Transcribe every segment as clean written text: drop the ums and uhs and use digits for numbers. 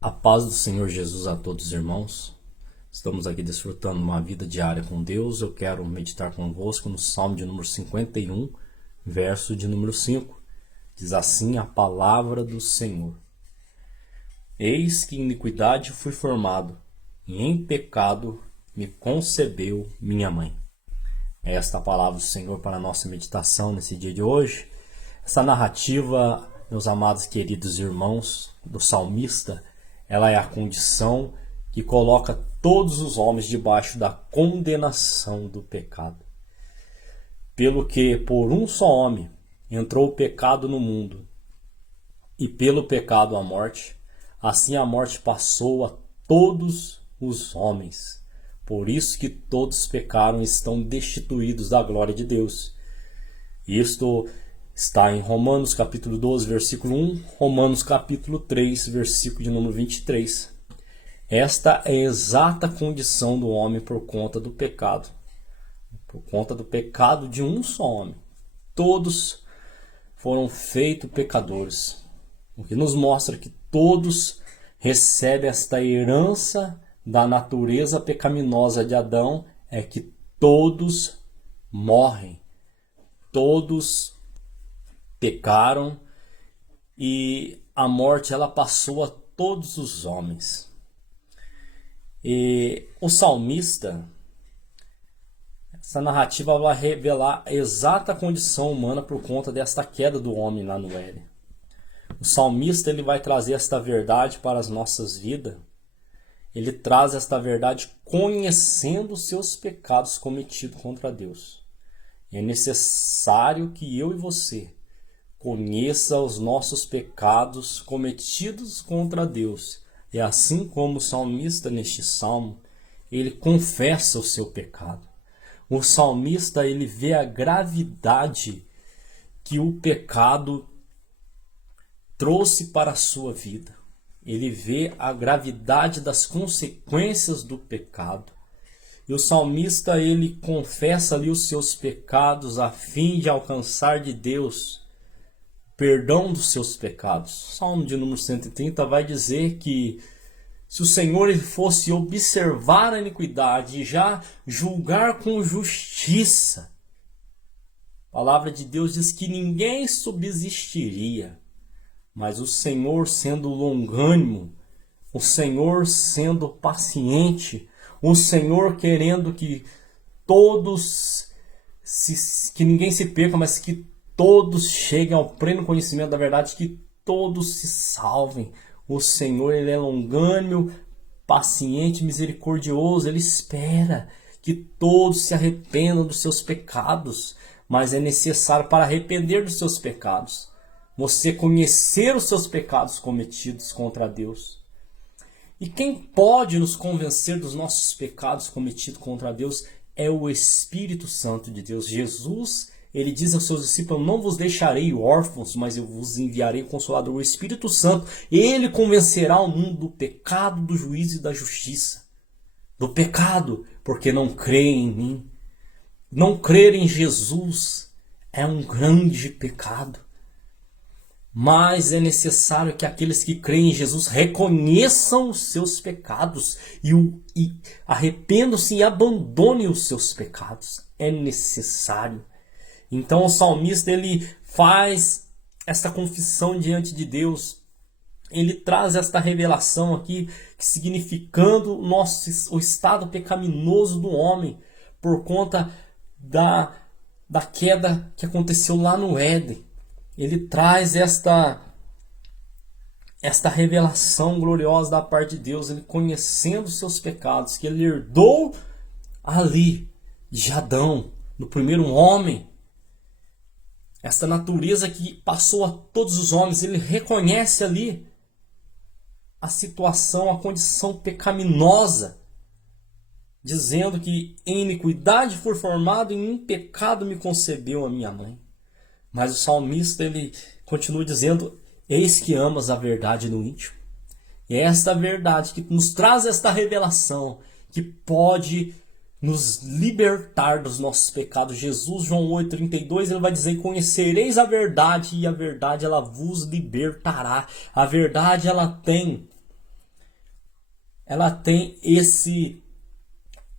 A paz do Senhor Jesus a todos os irmãos. Estamos aqui desfrutando uma vida diária com Deus. Eu quero meditar convosco no Salmo de número 51, verso de número 5. Diz assim a palavra do Senhor: Eis que em iniquidade fui formado, e em pecado me concebeu minha mãe. É esta a palavra do Senhor para a nossa meditação nesse dia de hoje. Essa narrativa, meus amados queridos irmãos, do salmista, ela é a condição que coloca todos os homens debaixo da condenação do pecado. Pelo que por um só homem entrou o pecado no mundo, e pelo pecado a morte, assim a morte passou a todos os homens. Por isso que todos pecaram e estão destituídos da glória de Deus. Isto está em Romanos capítulo 12, versículo 1, Romanos capítulo 3, versículo de número 23. Esta é a exata condição do homem por conta do pecado. Por conta do pecado de um só homem. Todos foram feitos pecadores. O que nos mostra que todos recebem esta herança da natureza pecaminosa de Adão é que todos morrem. Todos pecaram e a morte ela passou a todos os homens. E o salmista, essa narrativa vai revelar a exata condição humana por conta desta queda do homem lá no Éden. O salmista ele vai trazer esta verdade para as nossas vidas. Ele traz esta verdade conhecendo os seus pecados cometidos contra Deus. É necessário que eu e você conheça os nossos pecados cometidos contra Deus. E assim como o salmista neste salmo, ele confessa o seu pecado. O salmista ele vê a gravidade que o pecado trouxe para a sua vida. Ele vê a gravidade das consequências do pecado. E o salmista ele confessa ali os seus pecados a fim de alcançar de Deus perdão dos seus pecados. Salmo de número 130 vai dizer que se o Senhor ele fosse observar a iniquidade e já julgar com justiça, a palavra de Deus diz que ninguém subsistiria. Mas o Senhor sendo longânimo, o Senhor sendo paciente, o Senhor querendo que todos, que ninguém se perca, mas que todos cheguem ao pleno conhecimento da verdade, que todos se salvem. O Senhor ele é longânimo, paciente, misericordioso. Ele espera que todos se arrependam dos seus pecados. Mas é necessário para arrepender dos seus pecados você conhecer os seus pecados cometidos contra Deus. E quem pode nos convencer dos nossos pecados cometidos contra Deus é o Espírito Santo de Deus. Jesus, ele diz aos seus discípulos: não vos deixarei órfãos, mas eu vos enviarei o Consolador, o Espírito Santo. Ele convencerá o mundo do pecado, do juízo e da justiça. Do pecado, porque não creem em mim. Não crer em Jesus é um grande pecado. Mas é necessário que aqueles que creem em Jesus reconheçam os seus pecados e arrependam-se e abandonem os seus pecados. É necessário. Então o salmista ele faz esta confissão diante de Deus. Ele traz esta revelação aqui, significando o estado pecaminoso do homem por conta da queda que aconteceu lá no Éden. Ele traz esta revelação gloriosa da parte de Deus, ele conhecendo os seus pecados, que ele herdou ali de Adão, no primeiro homem. Esta natureza que passou a todos os homens, ele reconhece ali a situação, a condição pecaminosa, dizendo que em iniquidade fui formado e em pecado me concebeu a minha mãe. Mas o salmista ele continua dizendo: eis que amas a verdade no íntimo. E é esta verdade que nos traz esta revelação que pode nos libertar dos nossos pecados. Jesus, João 8,32, ele vai dizer: conhecereis a verdade e a verdade ela vos libertará. A verdade ela tem ela tem esse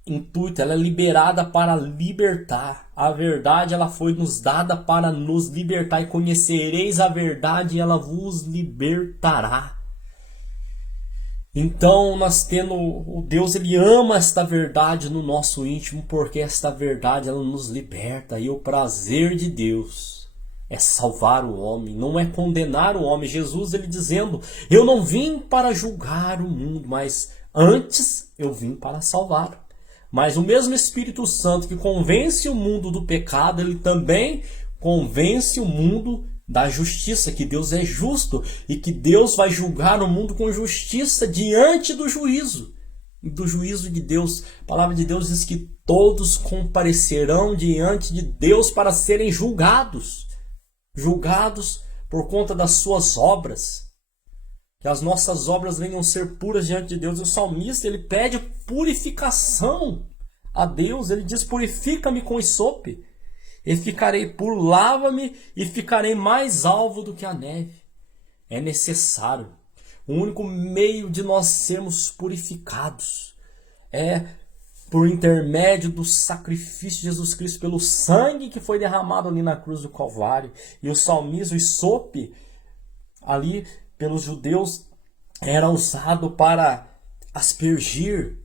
intuito, ela é liberada para libertar. A verdade, ela foi nos dada para nos libertar. E conhecereis a verdade e ela vos libertará. Então, nós tendo o Deus, ele ama esta verdade no nosso íntimo, porque esta verdade ela nos liberta. E o prazer de Deus é salvar o homem, não é condenar o homem. Jesus, ele dizendo: eu não vim para julgar o mundo, mas antes eu vim para salvar. Mas o mesmo Espírito Santo que convence o mundo do pecado, ele também convence o mundo da justiça, que Deus é justo e que Deus vai julgar o mundo com justiça diante do juízo. E do juízo de Deus, a palavra de Deus diz que todos comparecerão diante de Deus para serem julgados. Julgados por conta das suas obras. Que as nossas obras venham ser puras diante de Deus. E o salmista, ele pede purificação a Deus. Ele diz: purifica-me com hisope, e ficarei puro, lava-me e ficarei mais alvo do que a neve. É necessário. O único meio de nós sermos purificados é por intermédio do sacrifício de Jesus Cristo, pelo sangue que foi derramado ali na cruz do Calvário. E o salmista, o hisope, ali pelos judeus, era usado para aspergir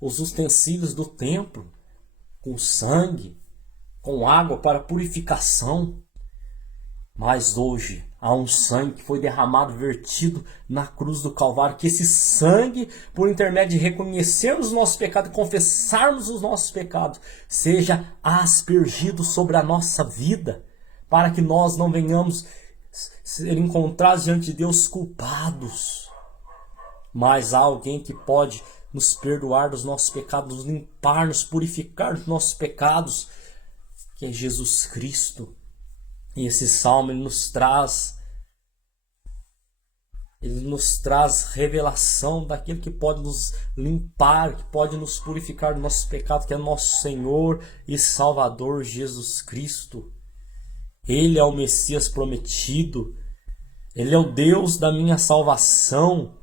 os utensílios do templo com sangue, com água para purificação. Mas hoje há um sangue que foi derramado, vertido na cruz do Calvário, que esse sangue, por intermédio de reconhecermos os nossos pecados e confessarmos os nossos pecados, seja aspergido sobre a nossa vida, para que nós não venhamos ser encontrados diante de Deus culpados. Mas há alguém que pode nos perdoar dos nossos pecados, nos limpar, nos purificar dos nossos pecados, que é Jesus Cristo. E esse salmo ele nos traz revelação daquele que pode nos limpar, que pode nos purificar dos nossos pecados, que é nosso Senhor e Salvador Jesus Cristo. Ele é o Messias prometido. Ele é o Deus da minha salvação.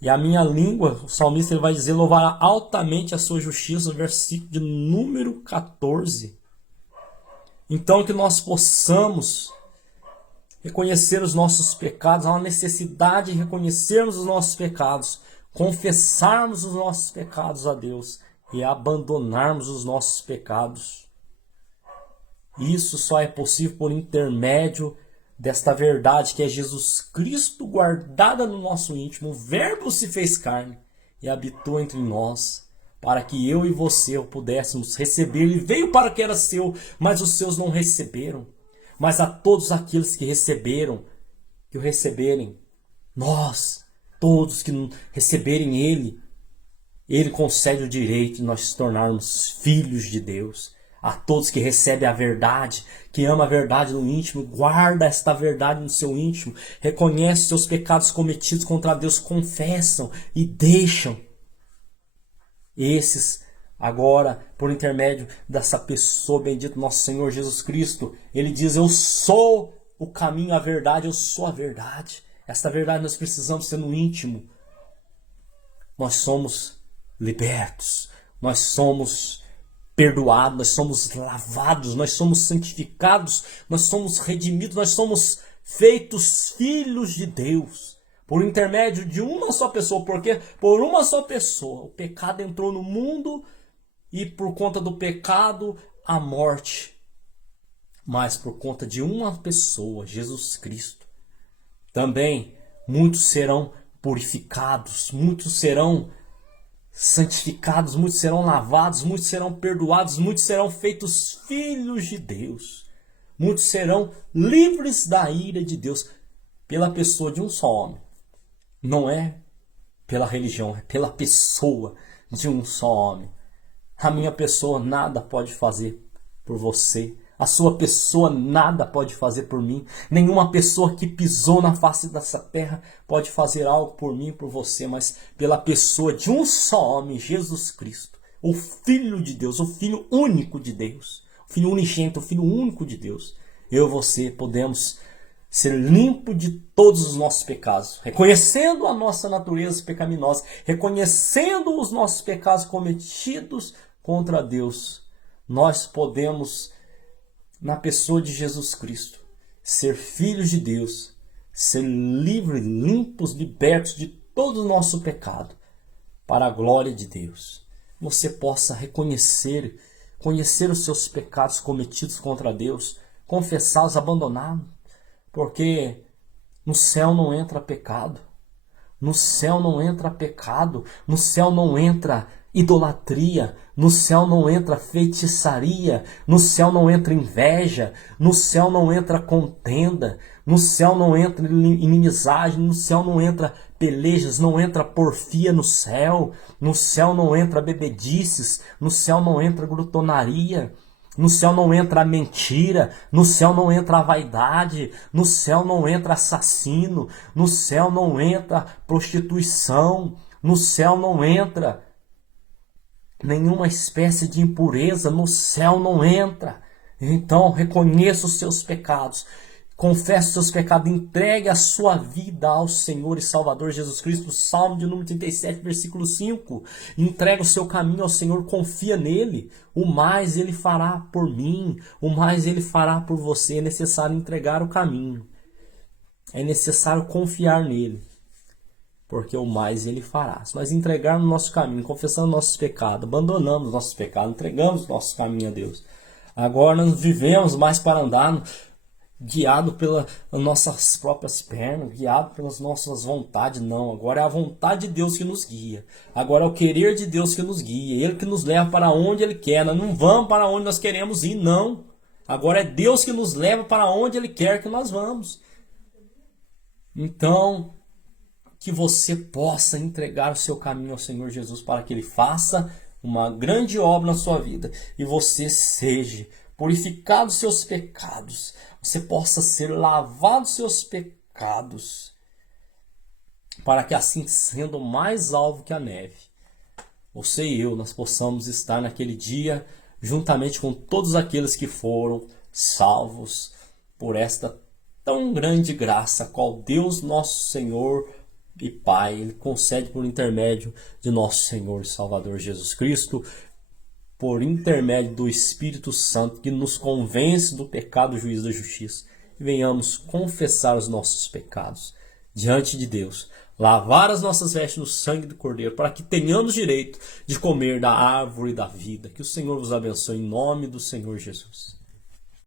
E a minha língua, o salmista ele vai dizer, louvará altamente a sua justiça, no versículo de número 14. Então que nós possamos reconhecer os nossos pecados. Há uma necessidade de reconhecermos os nossos pecados, confessarmos os nossos pecados a Deus e abandonarmos os nossos pecados. Isso só é possível por intermédio desta verdade que é Jesus Cristo guardada no nosso íntimo. O Verbo se fez carne e habitou entre nós, para que eu e você o pudéssemos receber. Ele veio para o que era seu, mas os seus não receberam. Mas a todos aqueles que receberam, que o receberem, nós, todos que receberem Ele concede o direito de nós nos tornarmos filhos de Deus. A todos que recebem a verdade, que ama a verdade no íntimo, guarda esta verdade no seu íntimo, reconhece seus pecados cometidos contra Deus, confessam e deixam. Esses, agora, por intermédio dessa pessoa bendita, nosso Senhor Jesus Cristo, Ele diz: eu sou o caminho, a verdade, eu sou a verdade. Esta verdade nós precisamos ter no íntimo. Nós somos libertos, nós somos perdoados, nós somos lavados, nós somos santificados, nós somos redimidos, nós somos feitos filhos de Deus. Por intermédio de uma só pessoa, porque por uma só pessoa o pecado entrou no mundo e por conta do pecado a morte. Mas por conta de uma pessoa, Jesus Cristo, também muitos serão purificados, muitos serão santificados, muitos serão lavados, muitos serão perdoados, muitos serão feitos filhos de Deus. Muitos serão livres da ira de Deus pela pessoa de um só homem. Não é pela religião, é pela pessoa de um só homem. A minha pessoa nada pode fazer por você. A sua pessoa nada pode fazer por mim. Nenhuma pessoa que pisou na face dessa terra pode fazer algo por mim e por você, mas pela pessoa de um só homem, Jesus Cristo, o Filho de Deus, o Filho único de Deus, o Filho unigênito, o Filho único de Deus. Eu e você podemos ser limpo de todos os nossos pecados, reconhecendo a nossa natureza pecaminosa, reconhecendo os nossos pecados cometidos contra Deus, nós podemos, na pessoa de Jesus Cristo, ser filhos de Deus, ser livres, limpos, libertos de todo o nosso pecado, para a glória de Deus. Você possa conhecer os seus pecados cometidos contra Deus, confessá-los, abandoná-los, porque no céu não entra pecado, no céu não entra pecado, no céu não entra idolatria, no céu não entra feitiçaria, no céu não entra inveja, no céu não entra contenda, no céu não entra inimizade, no céu não entra pelejas, não entra porfia no céu não entra bebedices, no céu não entra glutonaria, no céu não entra a mentira, no céu não entra a vaidade, no céu não entra assassino, no céu não entra prostituição, no céu não entra nenhuma espécie de impureza, no céu não entra. Então reconheça os seus pecados, confesse os seus pecados, entregue a sua vida ao Senhor e Salvador Jesus Cristo. Salmo de número 37, versículo 5. Entrega o seu caminho ao Senhor, confia nele. O mais ele fará por mim, o mais ele fará por você. É necessário entregar o caminho. É necessário confiar nele, porque o mais ele fará. Se nós entregarmos o nosso caminho, confessando nossos pecados, abandonamos nossos pecados, entregamos o nosso caminho a Deus, agora nós vivemos mais para andar guiado pelas nossas próprias pernas, guiado pelas nossas vontades. Não, agora é a vontade de Deus que nos guia. Agora é o querer de Deus que nos guia. Ele que nos leva para onde Ele quer. Nós não vamos para onde nós queremos ir, não. Agora é Deus que nos leva para onde Ele quer que nós vamos. Então, que você possa entregar o seu caminho ao Senhor Jesus para que Ele faça uma grande obra na sua vida e você seja purificado dos seus pecados, você possa ser lavado dos seus pecados, para que assim, sendo mais alvo que a neve, você e eu, nós possamos estar naquele dia juntamente com todos aqueles que foram salvos por esta tão grande graça, qual Deus nosso Senhor e Pai, Ele concede por intermédio de nosso Senhor e Salvador Jesus Cristo, por intermédio do Espírito Santo, que nos convence do pecado, do juízo e da justiça. E venhamos confessar os nossos pecados diante de Deus, lavar as nossas vestes no sangue do Cordeiro, para que tenhamos direito de comer da árvore da vida. Que o Senhor vos abençoe em nome do Senhor Jesus.